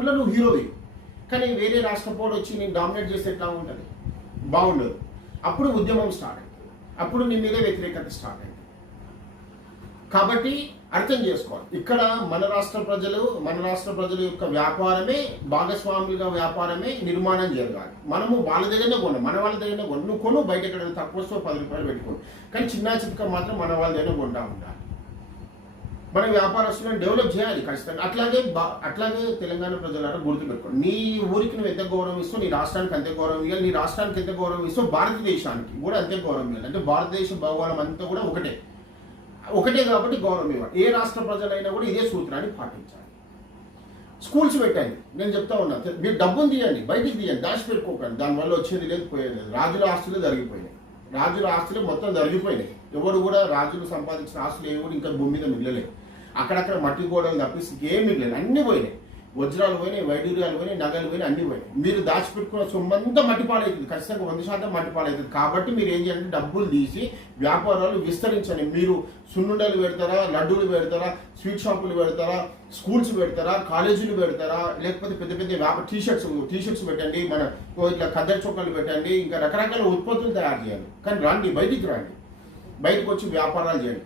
ఊర్లో నువ్వు హీరోవి కానీ వేరే రాష్ట్ర పోడు వచ్చి నేను డామినేట్ చేస్తే ఎట్లా ఉంటుంది? బాగుండదు. అప్పుడు ఉద్యమం స్టార్ట్ అవుతుంది అప్పుడు నీ మీద వ్యతిరేకత స్టార్ట్ అవుతుంది కాబట్టి అర్థం చేసుకోవాలి. ఇక్కడ మన రాష్ట్ర ప్రజలు మన రాష్ట్ర ప్రజల యొక్క వ్యాపారమే భాగస్వాములుగా వ్యాపారమే నిర్మాణం జరగాలి. మనము వాళ్ళ దగ్గరనే కొన్నాం. మన వాళ్ళ దగ్గరనే కొను నువ్వు కొను బయట ఎక్కడ తక్కువ వస్తే పది రూపాయలు పెట్టుకో. కానీ చిన్న చిక్క మాత్రం మన వాళ్ళ దగ్గర కొంటా ఉండాలి. మన వ్యాపారస్తులను డెవలప్ చేయాలి ఖచ్చితంగా. అట్లాగే బా- అట్లాగే తెలంగాణ ప్రజలారా గుర్తుపెట్టుకోండి. నీ ఊరికి నువ్వు ఎంత గౌరవం ఇస్తావు నీ రాష్ట్రానికి అంతే గౌరవం ఇవ్వాలి నీ రాష్ట్రానికి ఎంత గౌరవం ఇస్తావు భారతదేశానికి కూడా అంతే గౌరవం ఇవ్వాలి అంటే భారతదేశ భౌగోళం అంతా కూడా ఒకటే. ఒకటే కాబట్టి గౌరవం ఇవ్వాలి. ఏ రాష్ట్ర ప్రజలైనా కూడా ఇదే సూత్రాన్ని పాటించాలి. స్కూల్స్ పెట్టండి. నేను చెప్తా ఉన్నా మీరు డబ్బును తీయండి బయటికి తీయండి దాచి పెట్టుకోకండి దానివల్ల వచ్చేది లేదు పోయేది లేదు. రాజుల ఆస్తులు జరిగిపోయినాయి. రాజుల ఆస్తులు మొత్తం జరిగిపోయినాయి ఎవరు కూడా రాజులు సంపాదించిన ఆస్తులు ఏవి కూడా ఇంకా భూమి మీద మిగలలేదు. అక్కడక్కడ మట్టి గోడలు తప్పిస్తే ఏం మిగిలేదు. అన్నీ పోయినాయి. వజ్రాలు పోయినాయి వైడూర్యాలు పోయినాయి నగలు పోయినాయి అన్ని పోయినాయి. మీరు దాచిపెట్టుకున్న సొమ్మంతా మట్టిపాలవుతుంది ఖచ్చితంగా వంద శాతం మట్టిపాలవుతుంది కాబట్టి మీరు ఏం చేయాలంటే డబ్బులు తీసి వ్యాపారాలు విస్తరించండి. మీరు సున్నుండలు పెడతారా లడ్డూలు పెడతారా స్వీట్ షాపులు పెడతారా స్కూల్స్ పెడతారా కాలేజీలు పెడతారా లేకపోతే పెద్ద పెద్ద వ్యాపార టీ షర్ట్స్ టీ షర్ట్స్ పెట్టండి మన ఇట్లా కద్దరి చొక్కలు పెట్టండి ఇంకా రకరకాల ఉత్పత్తులు తయారు చేయాలి. కానీ రండి బయటికి రండి. బయటకు వచ్చి వ్యాపారాలు చేయండి.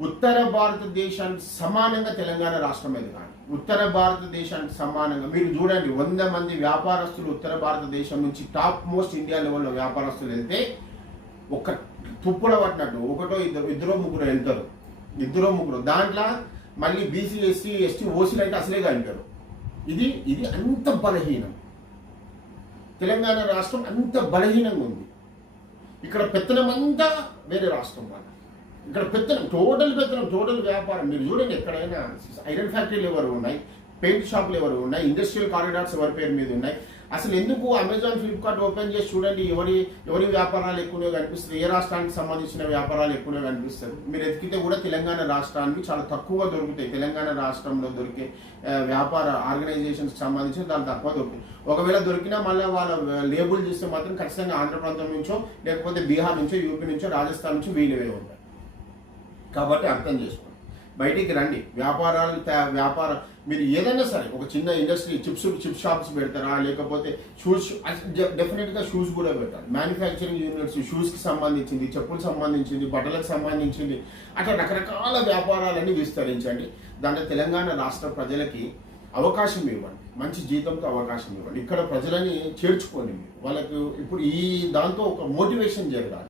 ఉత్తర భారతదేశానికి సమానంగా తెలంగాణ రాష్ట్రం కానీ ఉత్తర భారతదేశానికి సమానంగా మీరు చూడండి వంద మంది వ్యాపారస్తులు ఉత్తర భారతదేశం నుంచి టాప్ మోస్ట్ ఇండియా లెవెల్లో వ్యాపారస్తులు వెళ్తే ఒక తుప్పుల పట్టినట్టు ఒకటో ఇద్దరు ఇద్దరో ముగ్గురు వెళ్తారు. ఇద్దరో ముగ్గురు. దాంట్లో మళ్ళీ బీసీ ఎస్సీ ఎస్టీ ఓసీలు అంటే అసలే కలిపారు ఇది ఇది అంత బలహీనం. తెలంగాణ రాష్ట్రం అంత బలహీనంగా ఉంది. ఇక్కడ పెత్తనమంతా వేరే రాష్ట్రం వాళ్ళ ఇక్కడ పెత్తనం టోటల్ పెత్తనం టోటల్ వ్యాపారం. మీరు చూడండి ఎక్కడైనా ఐరన్ ఫ్యాక్టరీలు ఎవరు ఉన్నాయి పెయింట్ షాపులు ఎవరు ఉన్నాయి ఇండస్ట్రియల్ కారిడార్స్ ఎవరి పేరు మీద ఉన్నాయి. అసలు ఎందుకు అమెజాన్ ఫ్లిప్కార్ట్ ఓపెన్ చేసి చూడండి ఎవరి ఎవరి వ్యాపారాలు ఎక్కువగా కనిపిస్తుంది ఏ రాష్ట్రానికి సంబంధించిన వ్యాపారాలు ఎక్కువగా కనిపిస్తుంది. మీరు ఎతికితే కూడా తెలంగాణ రాష్ట్రానికి చాలా తక్కువగా దొరుకుతాయి. తెలంగాణ రాష్ట్రంలో దొరికే వ్యాపార ఆర్గనైజేషన్స్కి సంబంధించిన దాని తక్కువ దొరుకుతాయి. ఒకవేళ దొరికినా మళ్ళీ వాళ్ళ లేబుల్ చూస్తే మాత్రం ఖచ్చితంగా ఆంధ్ర ప్రాంతం నుంచో లేకపోతే బీహార్ నుంచో యూపీ నుంచో రాజస్థాన్ నుంచో వీళ్ళవే ఉంటాయి. కాబట్టి అర్థం చేసుకోండి. బయటికి రండి. వ్యాపారాలు వ్యాపార వ్యాపారం మీరు ఏదైనా సరే ఒక చిన్న ఇండస్ట్రీ చిప్స్ చిప్ షాప్స్ పెడతారా? లేకపోతే షూస్ డెఫినెట్గా షూస్ కూడా పెడతారు. మ్యానుఫ్యాక్చరింగ్ యూనిట్స్ షూస్కి సంబంధించింది చెప్పులకు సంబంధించింది బట్టలకు సంబంధించింది అట్లా రకరకాల వ్యాపారాలన్నీ విస్తరించండి. దాంట్లో తెలంగాణ రాష్ట్ర ప్రజలకి అవకాశం ఇవ్వండి. మంచి జీతంతో అవకాశం ఇవ్వండి. ఇక్కడ ప్రజలని చేర్చుకోండి మీరు. వాళ్ళకు ఇప్పుడు ఈ దాంతో ఒక మోటివేషన్ జరగాలి.